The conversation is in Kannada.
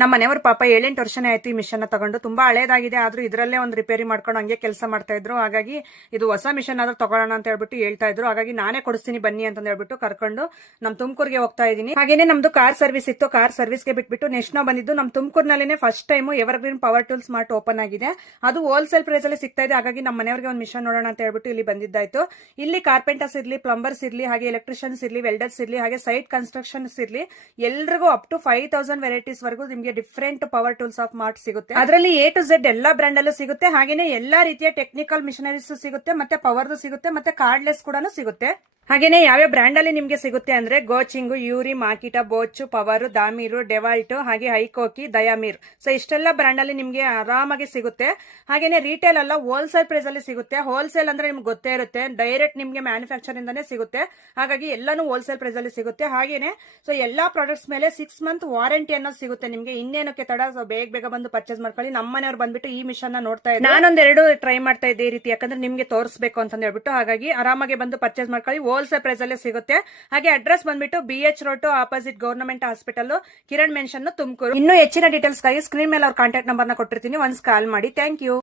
ನಮ್ಮ ಮನೆಯವರು ಪಾಪ 7-8 ವರ್ಷನೇ ಆಯ್ತು ಈ ಮಿಷನ್ ತಗೊಂಡು. ತುಂಬಾ ಹಳೇದಾಗಿದೆ, ಆದ್ರೂ ಇದರಲ್ಲೇ ಒಂದು ರಿಪೇರಿ ಮಾಡ್ಕೊಂಡು ಹಂಗೆ ಕೆಲಸ ಮಾಡ್ತಾ ಇದ್ರು. ಹಾಗಾಗಿ ಇದು ಹೊಸ ಮಿಷನ್ ಆದ್ರೂ ತಗೊಳ್ಳೋಣ ಅಂತ ಹೇಳ್ಬಿಟ್ಟು ಹೇಳ್ತಾ ಇದ್ರು. ಹಾಗಾಗಿ ನಾನೇ ಕೊಡಿಸ್ತೀನಿ ಬನ್ನಿ ಅಂತ ಹೇಳ್ಬಿಟ್ಟು ಕರ್ಕೊಂಡು ನಮ್ ತುಮಕೂರ್ಗೆ ಹೋಗ್ತಾ ಇದೀನಿ. ಹಾಗೇನೆ ನಮ್ದು ಕಾರ್ ಸರ್ವಿಸ್ ಇತ್ತು, ಕಾರ್ ಸರ್ವಿಸ್ಗೆ ಬಿಟ್ಬಿಟ್ಟು ನೆಕ್ಸ್ಟ್ ನಾವು ಬಂದಿದ್ದು ನಮ್ ತುಮಕೂರಿನಲ್ಲೇ first time evergreen power tools mart open ಆಗಿದೆ. ಅದು ಹೋಲ್ಸೇಲ್ ಪ್ರೈಸ್ ಅಲ್ಲಿ ಸಿಗ್ತಾ ಇದೆ. ಹಾಗಾಗಿ ನಮ್ಮ ಮನೆಯವರಿಗೆ ಒಂದು ಮಿಷನ್ ನೋಡೋಣ ಅಂತ ಹೇಳ್ಬಿಟ್ಟು ಇಲ್ಲಿ ಬಂದಿದ್ದಾಯ್ತು. ಇಲ್ಲಿ ಕಾರ್ಪೆಂಟರ್ಸ್ ಇರ್ಲಿ, ಪ್ಲಂಬರ್ಸ್ ಇರ್ಲಿ, ಹಾಗೆ ಎಲೆಕ್ಟ್ರಿಷಿಯನ್ಸ್ ಇರ್ಲಿ, ವೆಲ್ಡರ್ಸ್ ಇರ್ಲಿ, ಹಾಗೆ ಸೈಟ್ ಕನ್ಸ್ಟ್ರಕ್ಷನ್ಸ್ ಇರ್ಲಿ, ಎಲ್ರಿಗೂ ಅಪ್ ಟು 5000 ವೆರೈಟೀಸ್ ವರೆಗೂ ನಿಮ್ಗೆ different power tools of mart ಸಿಗುತ್ತೆ. ಅದರಲ್ಲಿ A to Z ಎಲ್ಲಾ ಬ್ರಾಂಡ್ ಅಲ್ಲೂ ಸಿಗುತ್ತೆ. ಹಾಗೇನೆ ಎಲ್ಲಾ ರೀತಿಯ ಟೆಕ್ನಿಕಲ್ ಮಿಷನರೀಸ್ ಸಿಗುತ್ತೆ, ಮತ್ತೆ ಪವರ್ ಸಿಗುತ್ತೆ, ಮತ್ತೆ ಕಾರ್ಡ್ಲೆಸ್ ಕೂಡ ಸಿಗುತ್ತೆ. ಹಾಗೇನೆ ಯಾವ್ಯಾವ ಬ್ರ್ಯಾಂಡ್ ಅಲ್ಲಿ ನಿಮ್ಗೆ ಸಿಗುತ್ತೆ ಅಂದ್ರೆ ಗೋಚಿಂಗು, ಯೂರಿ, ಮಾಕಿಟಾ, ಬೋಚು, ಪವರ್, ದಾಮೀರು, ಡೆವಾಲ್ಟ್, ಹಾಗೆ ಹೈಕೋಕಿ, ದಯಾಮೀರ್. ಸೊ ಇಷ್ಟೆಲ್ಲ ಬ್ರ್ಯಾಂಡ್ ಅಲ್ಲಿ ನಿಮ್ಗೆ ಆರಾಮಾಗಿ ಸಿಗುತ್ತೆ. ಹಾಗೇನೆ ರಿಟೇಲ್ ಅಲ್ಲ, ಹೋಲ್ಸೇಲ್ ಪ್ರೈಸ್ ಅಲ್ಲಿ ಸಿಗುತ್ತೆ. ಹೋಲ್ಸೇಲ್ ಅಂದ್ರೆ ನಿಮ್ಗೆ ಗೊತ್ತೇ ಇರುತ್ತೆ, ಡೈರೆಕ್ಟ್ ನಿಮ್ಗೆ ಮ್ಯಾನುಫ್ಯಾಕ್ಚರ್ ಇಂದಾನೆ ಸಿಗುತ್ತೆ. ಹಾಗಾಗಿ ಎಲ್ಲಾನು ಹೋಲ್ಸೇಲ್ ಪ್ರೈಸ್ ಅಲ್ಲಿ ಸಿಗುತ್ತೆ. ಹಾಗೇನೆ ಸೊ ಎಲ್ಲಾ ಪ್ರಾಡಕ್ಟ್ಸ್ ಮೇಲೆ 6 ಮಂತ್ ವಾರಂಟಿ ಅನ್ನೋದು ಸಿಗುತ್ತೆ ನಿಮ್ಗೆ. ಇನ್ನೇನಕ್ಕೆ ತಡ, ಸೊ ಬೇಗ ಬಂದು ಪರ್ಚೇಸ್ ಮಾಡ್ಕೊಳ್ಳಿ. ನಮ್ಮ ಮನೆಯವ್ರು ಬಂದ್ಬಿಟ್ಟು ಈ ಮಿಷನ್ ನೋಡ್ತಾ ಇದ್ದಾರೆ. ನಾನೊಂದೆರಡು ಟ್ರೈ ಮಾಡ್ತಾ ಇದ್ದೆ ಈ ರೀತಿ, ಯಾಕಂದ್ರೆ ನಿಮ್ಗೆ ತೋರಿಸಬೇಕು ಅಂತ ಹೇಳ್ಬಿಟ್ಟು. ಹಾಗಾಗಿ ಆರಾಮಾಗಿ ಬಂದು ಪರ್ಚೇಸ್ ಮಾಡ್ಕೊಳ್ಳಿ, ಹೋಲ್ಸೇಲ್ ಪ್ರೈಸ್ ಅಲ್ಲೇ ಸಿಗುತ್ತೆ. ಹಾಗೆ ಅಡ್ರೆಸ್ ಬಂದ್ಬಿಟ್ಟು BH road opposite government hospital, Kiran mention, Tumakuru. ಇನ್ನೂ ಹೆಚ್ಚಿನ ಡೀಟೇಲ್ಸ್ ಗಾಗಿ ಸ್ಕ್ರೀನ್ ಮೇಲೆ ಅವ್ರ ಕಾಂಟ್ಯಾಕ್ಟ್ ನಂಬರ್ ನ ಕೊಟ್ಟಿರ್ತೀನಿ, ಒನ್ಸ್ ಕಾಲ್ ಮಾಡಿ. Thank you.